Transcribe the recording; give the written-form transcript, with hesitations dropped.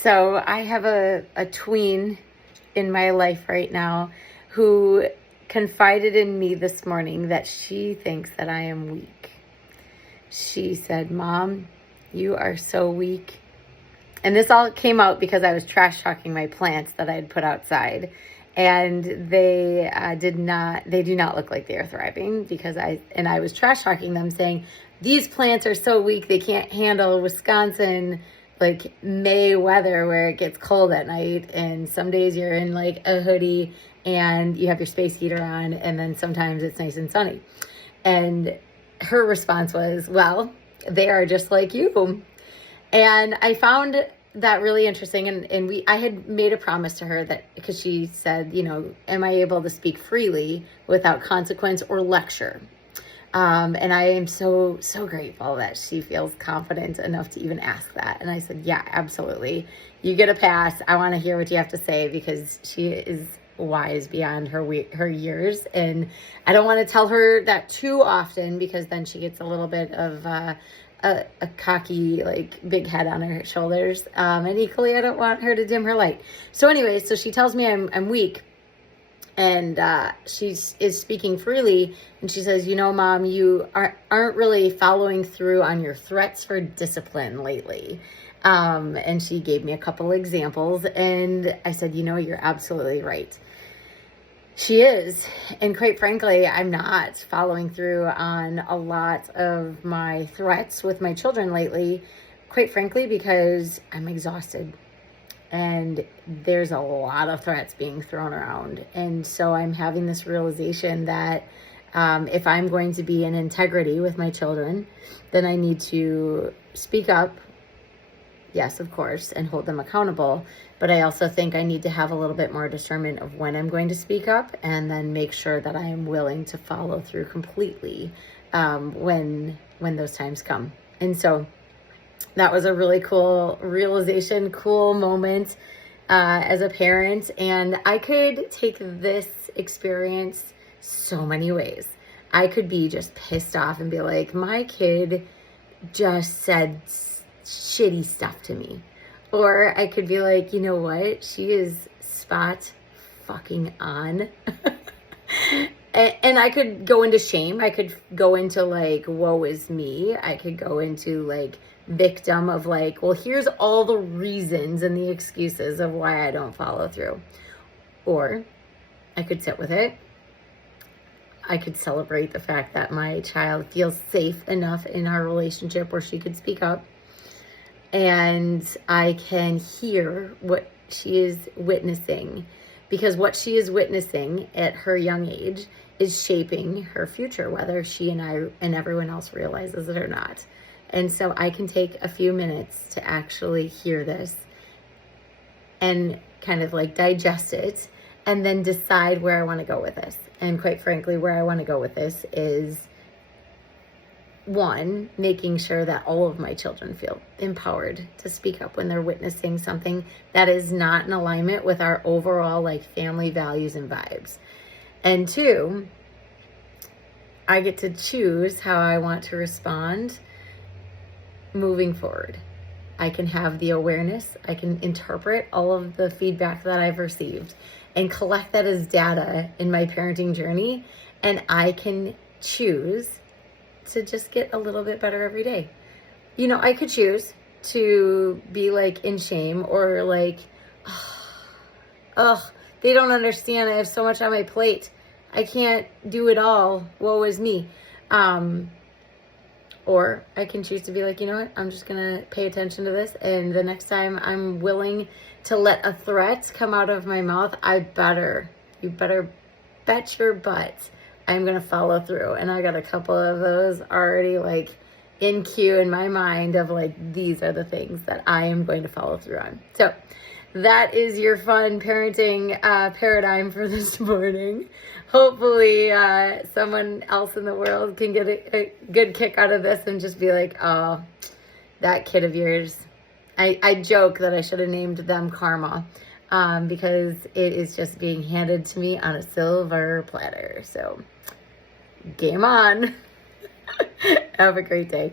So I have a tween in my life right now who confided in me this morning that she thinks that I am weak. She said, "Mom, you are so weak." And this all came out because I was trash talking my plants that I had put outside. And they do not look like they are thriving because I was trash talking them, saying, "These plants are so weak, they can't handle Wisconsin like May weather where it gets cold at night, and some days you're in like a hoodie and you have your space heater on, and then sometimes it's nice and sunny." And her response was, "Well, they are just like you." And I found that really interesting. And I had made a promise to her that, because she said, am I able to speak freely without consequence or lecture? And I am so, so grateful that she feels confident enough to even ask that. And I said, yeah, absolutely. You get a pass. I want to hear what you have to say, because she is wise beyond her years. And I don't want to tell her that too often, because then she gets a little bit of a cocky, like, big head on her shoulders. And equally, I don't want her to dim her light. So anyway, so she tells me I'm weak. And she is speaking freely, and she says, "Mom, you aren't really following through on your threats for discipline lately." And she gave me a couple examples, and I said, "You're absolutely right. She is." And quite frankly, I'm not following through on a lot of my threats with my children lately, quite frankly, because I'm exhausted. And there's a lot of threats being thrown around. And so I'm having this realization that if I'm going to be in integrity with my children, then I need to speak up, yes, of course, and hold them accountable. But I also think I need to have a little bit more discernment of when I'm going to speak up, and then make sure that I am willing to follow through completely when those times come. And so that was a really cool realization, cool moment as a parent. And I could take this experience so many ways. I could be just pissed off and be like, my kid just said shitty stuff to me. Or I could be like, you know what? She is spot fucking on. And I could go into shame. I could go into like, woe is me. I could go into like victim of like, well, here's all the reasons and the excuses of why I don't follow through. Or I could sit with it. I could celebrate the fact that my child feels safe enough in our relationship where she could speak up. And I can hear what she is witnessing, because what she is witnessing at her young age is shaping her future, whether she and I and everyone else realizes it or not. And so I can take a few minutes to actually hear this and kind of like digest it, and then decide where I want to go with this. And quite frankly, where I want to go with this is, one, making sure that all of my children feel empowered to speak up when they're witnessing something that is not in alignment with our overall like family values and vibes. And two, I get to choose how I want to respond moving forward. I can have the awareness, I can interpret all of the feedback that I've received and collect that as data in my parenting journey, and I can choose to just get a little bit better every day. I could choose to be like in shame, or like, oh, they don't understand. I have so much on my plate. I can't do it all. Woe is me. Or I can choose to be like, you know what? I'm just going to pay attention to this. And the next time I'm willing to let a threat come out of my mouth, you better bet your butt I'm going to follow through. And I got a couple of those already like in queue in my mind of like, these are the things that I am going to follow through on. So that is your fun parenting paradigm for this morning. Hopefully someone else in the world can get a good kick out of this and just be like, oh, that kid of yours. I joke that I should have named them Karma, because it is just being handed to me on a silver platter. So game on. Have a great day.